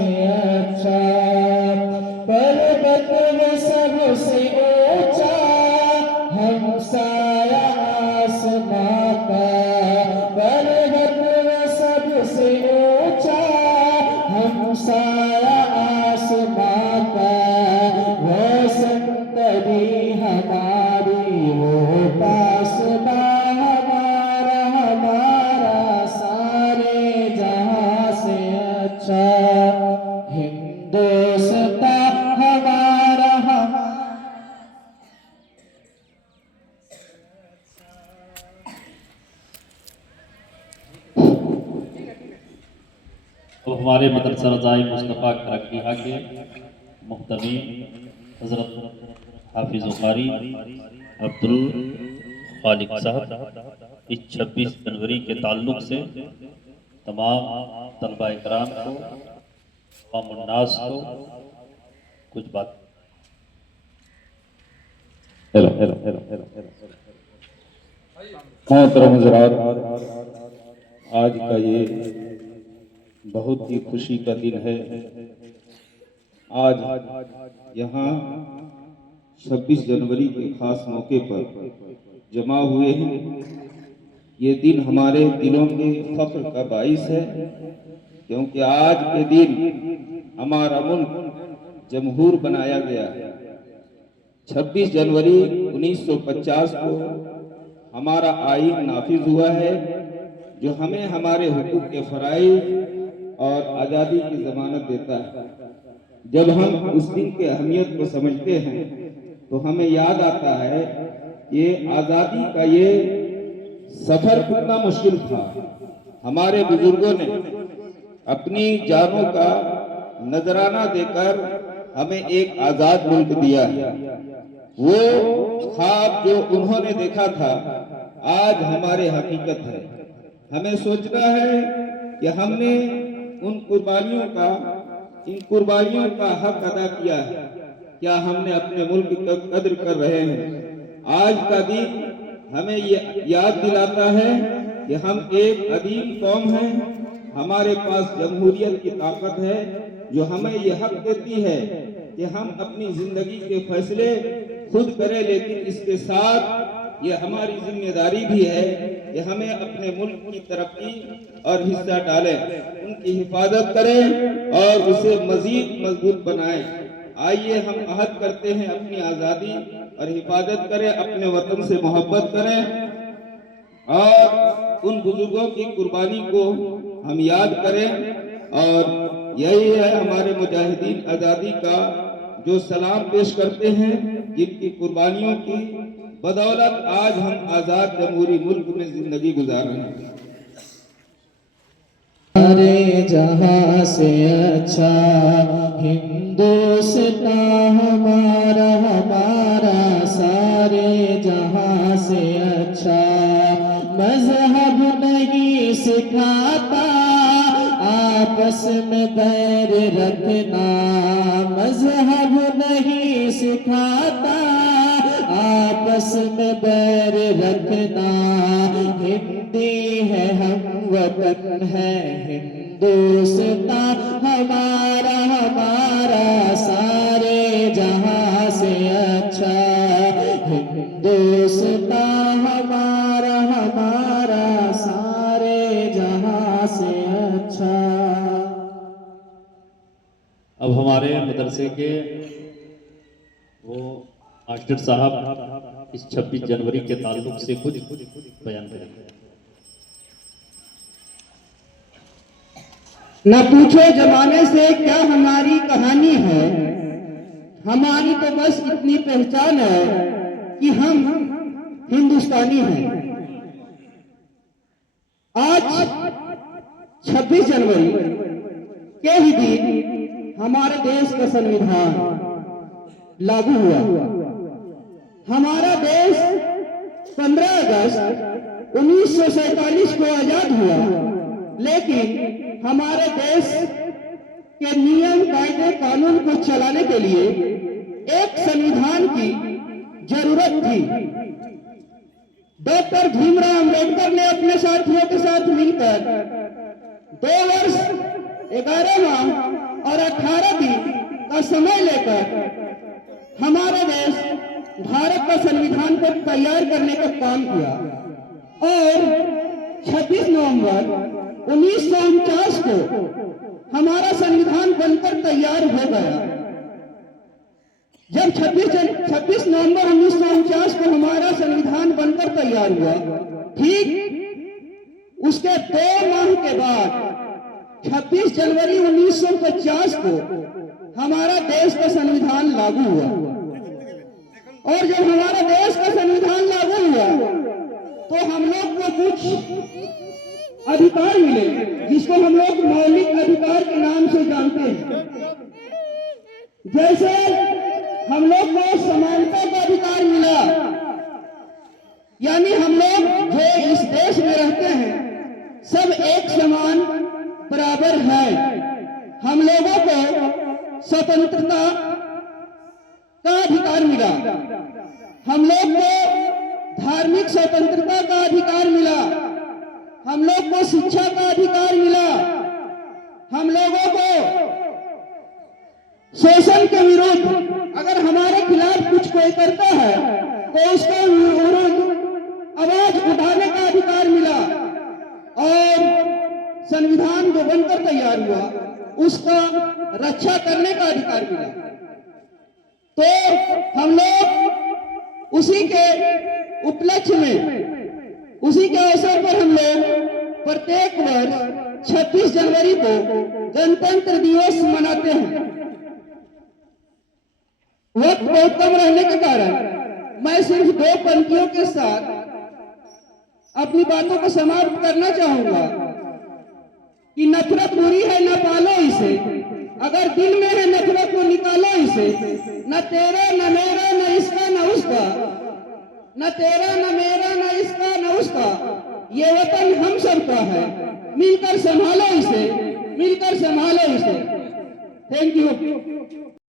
से अच्छा, पर्वत में सबसे ऊंचा हमसाया आसमां का, पर्वत में सबसे ऊंचा हमसाया आसमां का, वो संतरी हमारी वो पासबा हमारा हमारा सारे जहां से अच्छा, हिंदुस्तान हमारा तो हमारे मदरसा रज़ाए मुस्तफ़ा करकिया के मुहतरम हज़रत हाफिज़ कारी अब्दुल खालिक साहब इस 26 जनवरी के ताल्लुक़ से तमाम तलबा इकराम को अवामुन्नास को कुछ बात। मोहतरम हज़रात, आज का ये बहुत ही खुशी का दिन है। आज यहाँ 26 जनवरी के खास मौके पर जमा हुए हैं। ये दिन हमारे दिलों के फख्र का बाइस है, क्योंकि आज के दिन हमारा मुल्क जमहूर बनाया गया है। 26 जनवरी 1950 को हमारा आइन नाफिज हुआ है, जो हमें हमारे हुकूक के फ़राइज़ और आज़ादी की ज़मानत देता है। जब हम उस दिन की अहमियत को समझते हैं तो हमें याद आता है ये आज़ादी का ये सफ़र कितना मुश्किल था। हमारे बुजुर्गों ने अपनी जानों का नजराना देकर हमें एक आज़ाद मुल्क दिया है। वो ख्वाब जो उन्होंने देखा था आज हमारे हकीकत है। हमें सोचना है कि हमने इन कुर्बानियों का हक अदा किया है। क्या हमने अपने मुल्क की कद्र कर रहे हैं? आज का दिन हमें ये याद दिलाता है कि हम एक अदीम कौम हैं। हमारे पास जमहूरियत की ताकत है जो हमें ये हक देती है कि हम अपनी जिंदगी के फैसले खुद करें, लेकिन इसके साथ ये हमारी जिम्मेदारी भी है कि हमें अपने मुल्क की तरक्की और हिस्सा डालें, उनकी हिफाजत करें और उसे मजीद मजबूत बनाएं। आइए हम अहद करते हैं अपनी आज़ादी और हिफाजत करें, अपने वतन से मोहब्बत करें और उन बुजुर्गों की कुर्बानी को हम याद करें। और यही है हमारे मुजाहिदीन आज़ादी का जो सलाम पेश करते हैं, जिनकी कुर्बानियों की बदौलत आज हम आज़ाद जमहूरी मुल्क में जिंदगी गुजार रहे हैं। सारे जहां से अच्छा, हिंदुस्तान हमारा हमारा सारे जहां से अच्छा, मजहब नहीं सिखाता आपस में बैर रखना, मजहब नहीं सिखाता आपस में बैर रखना, हिंदी है हम वतन है हिंदुस्तान हमारा हमारा सारे जहां से अच्छा, हिंदुस्तान हमारा हमारा सारे जहां से अच्छा। अब हमारे मदरसे के वो मास्टर साहब इस 26 जनवरी के ताल्लुक से कुछ बयान करेंगे। न पूछो जमाने से क्या हमारी कहानी है, हमारी तो बस इतनी पहचान है कि हम हिंदुस्तानी हैं। आज 26 जनवरी के ही दिन हमारे देश का संविधान लागू हुआ। हमारा देश 15 अगस्त 1947 को आजाद हुआ, लेकिन हमारे देश के नियम कायदे कानून को चलाने के लिए एक संविधान की जरूरत थी। डॉक्टर भीमराव अंबेडकर ने अपने साथियों के साथ मिलकर 2 वर्ष 11 माह और 18 दिन का समय लेकर हमारा देश भारत का संविधान को तैयार करने का काम किया और 26 नवंबर 1949 को हमारा संविधान बनकर तैयार हो गया। जब 26 नवंबर 1949 को हमारा संविधान बनकर तैयार हुआ, ठीक उसके 2 माह के बाद 26 जनवरी 1950 को हमारा देश का संविधान लागू हुआ। और जब हमारा देश का संविधान लागू हुआ तो हम लोग को कुछ अधिकार मिले, जिसको हम लोग मौलिक अधिकार के नाम से जानते हैं। जैसे हम लोग को समानता का अधिकार मिला, यानी हम लोग जो इस देश में रहते हैं सब एक समान बराबर है। हम लोगों को स्वतंत्रता का अधिकार मिला, हम लोग को धार्मिक स्वतंत्रता का अधिकार मिला, हम लोग को शिक्षा का अधिकार मिला, हम लोगों को शोषण के विरुद्ध अगर हमारे खिलाफ कुछ कोई करता है तो उसका विरुद्ध आवाज उठाने का अधिकार मिला। और संविधान जो बनकर तैयार हुआ उसका रक्षा करने का अधिकार मिला। तो हम लोग उसी के उपलक्ष्य में, उसी के अवसर पर हम लोग प्रत्येक वर्ष 26 जनवरी को गणतंत्र दिवस मनाते हैं। वक्त बहुत कम रहने के कारण मैं सिर्फ 2 पंक्तियों के साथ अपनी बातों को समाप्त करना चाहूंगा कि नफरत बुरी है न पालो इसे, अगर दिल में है नफरत को निकालो इसे, न तेरा न मेरा न इसका न उसका, न तेरा न मेरा न इसका न उसका, ये वतन हम सबका है, मिलकर संभालो इसे, मिलकर संभालो इसे। Thank you.